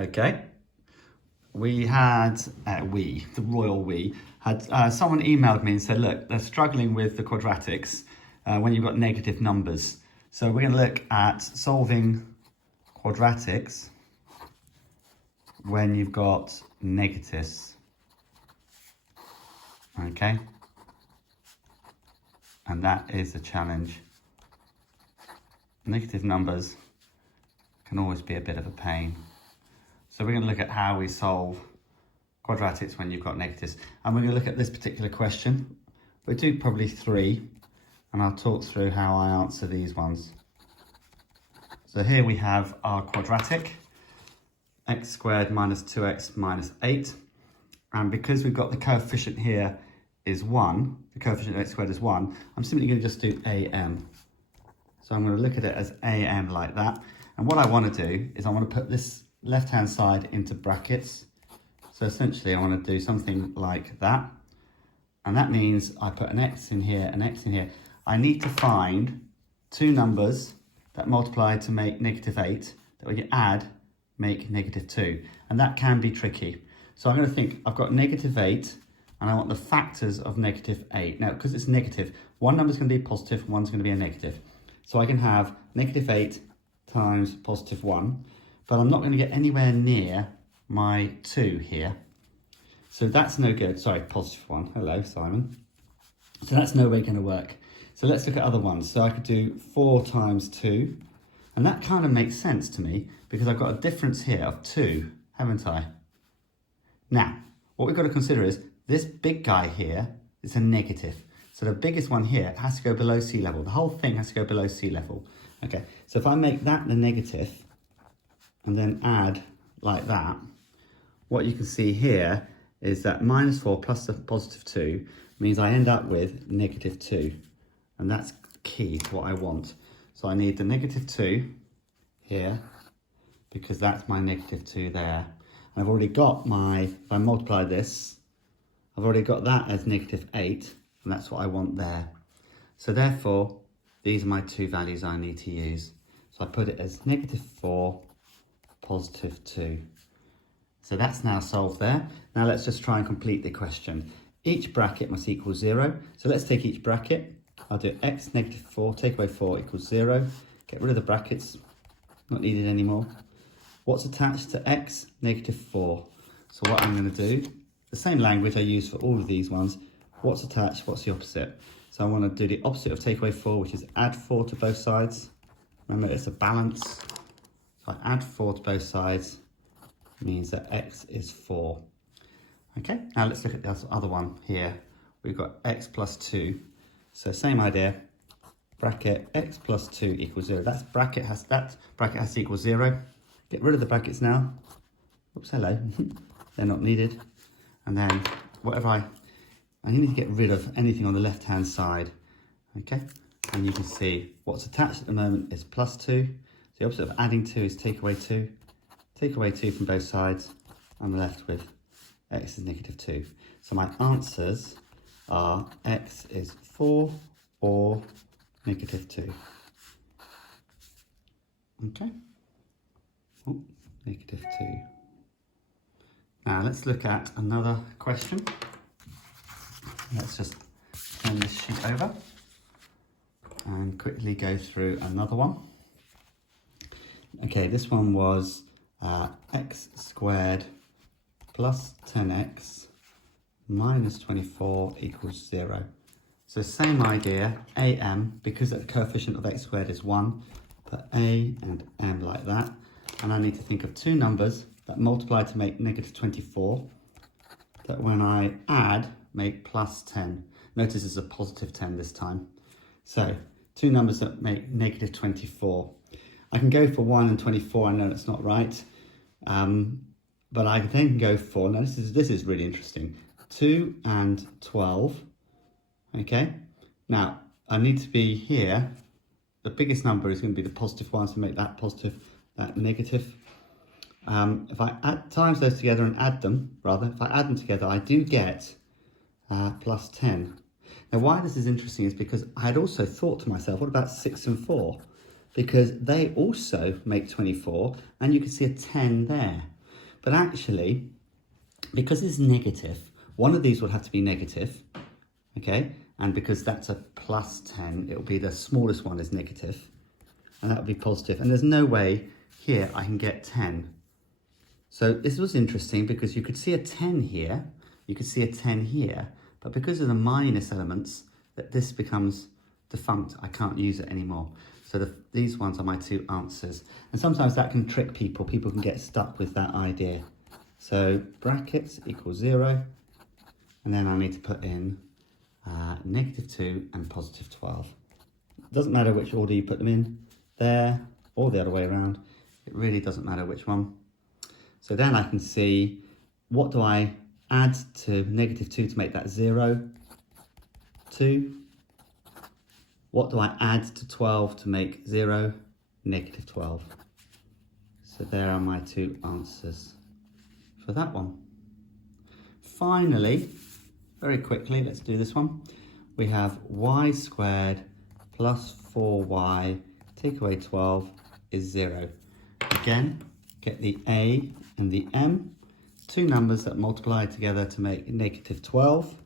Okay. The royal we, had someone emailed me and said, look, they're struggling with the quadratics when you've got negative numbers. So we're going to look at solving quadratics when you've got negatives. Okay. And that is a challenge. Negative numbers can always be a bit of a pain. So we're going to look at how we solve quadratics when you've got negatives. And we're going to look at this particular question. We'll do probably 3, and I'll talk through how I answer these ones. So here we have our quadratic, x squared minus 2x minus 8. And because we've got the coefficient here is 1, the coefficient of x squared is 1, I'm simply going to just do am. So I'm going to look at it as am like that. And what I want to do is I want to put this left-hand side into brackets. So essentially I want to do something like that. And that means I put an x in here, an x in here. I need to find two numbers that multiply to make negative 8, that when you add, make negative 2. And that can be tricky. So I'm going to think, I've got negative 8, and I want the factors of negative 8. Now, because it's negative, one number is going to be positive, one's going to be a negative. So I can have negative 8 times positive 1, but I'm not going to get anywhere near my 2 here. So that's no good. Sorry, positive 1. Hello, Simon. So that's no way going to work. So let's look at other ones. So I could do 4 times 2, and that kind of makes sense to me because I've got a difference here of 2, haven't I? Now, what we've got to consider is this big guy here is a negative. So the biggest one here has to go below sea level. The whole thing has to go below sea level. Okay, so if I make that the negative and then add like that, what you can see here is that minus 4 plus the positive 2 means I end up with negative 2. And that's key to what I want. So I need the negative 2 here because that's my negative 2 there. And I've already got my, if I multiply this, I've already got that as negative 8, and that's what I want there. So therefore, these are my two values I need to use. So I put it as negative 4, positive 2. So that's now solved there. Now let's just try and complete the question. Each bracket must equal 0. So let's take each bracket. I'll do x negative 4, take away 4 equals 0. Get rid of the brackets, not needed anymore. What's attached to x negative 4? So what I'm going to do, the same language I use for all of these ones. What's attached, what's the opposite? So I want to do the opposite of take away 4, which is add 4 to both sides. Remember, it's a balance. So I add 4 to both sides, means that x is 4. Okay, now let's look at this other one here. We've got x plus 2. So same idea, bracket x plus 2 equals 0. That bracket has to equal 0. Get rid of the brackets now. Oops, hello. They're not needed. And then whatever I need to get rid of anything on the left-hand side. Okay, and you can see what's attached at the moment is plus 2. The opposite of adding 2 is take away 2. Take away 2 from both sides. I'm left with x is negative 2. So my answers are x is 4 or negative 2. Okay. Oh, negative 2. Now let's look at another question. Let's just turn this sheet over and quickly go through another one. Okay, this one was x squared plus 10x minus 24 equals 0. So same idea, am, because the coefficient of x squared is 1, put a and m like that. And I need to think of two numbers that multiply to make negative 24, that when I add, make plus 10. Notice it's a positive 10 this time. So two numbers that make negative 24. I can go for 1 and 24, I know that's not right. But I then go for, now this is really interesting, 2 and 12, okay? Now, I need to be here, the biggest number is going to be the positive one, so make that positive, that negative. If I add times those together and add them, if I add them together, I do get plus 10. Now, why this is interesting is because I had also thought to myself, what about 6 and 4? Because they also make 24, and you can see a 10 there. But actually, because it's negative, one of these will have to be negative, okay? And because that's a plus 10, it'll be the smallest one is negative, and that would be positive. And there's no way here I can get 10. So this was interesting because you could see a 10 here, you could see a 10 here, but because of the minus elements, that this becomes defunct. I can't use it anymore. So these ones are my two answers. And sometimes that can trick people. People can get stuck with that idea. So brackets equals 0. And then I need to put in -2 and +12. It doesn't matter which order you put them in, there or the other way around. It really doesn't matter which one. So then I can see, what do I add to -2 to make that 0? 2. What do I add to 12 to make 0? -12. So there are my two answers for that one. Finally, very quickly, let's do this one. We have y squared plus 4y, take away 12 is 0. Again, get the a and the m, two numbers that multiply together to make -12.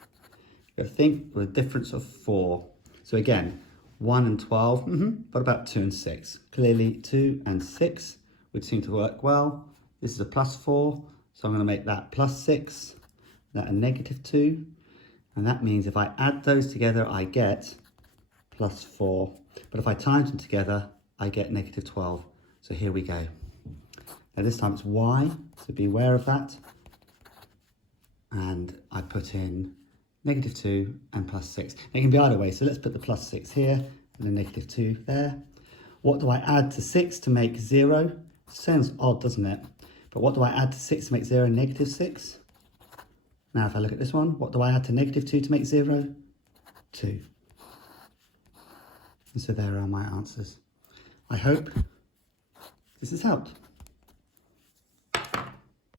You got to think with a difference of 4. So again, 1 and 12, what about 2 and 6? Clearly 2 and 6 would seem to work well. This is a +4, so I'm going to make that +6, that a -2. And that means if I add those together, I get +4. But if I times them together, I get -12. So here we go. Now this time it's y, so be aware of that. And I put in -2 and +6. It can be either way, so let's put the +6 here and the -2 there. What do I add to 6 to make 0? Sounds odd, doesn't it? But what do I add to 6 to make 0? -6. Now if I look at this one, what do I add to -2 to make 0? 2. And so there are my answers. I hope this has helped.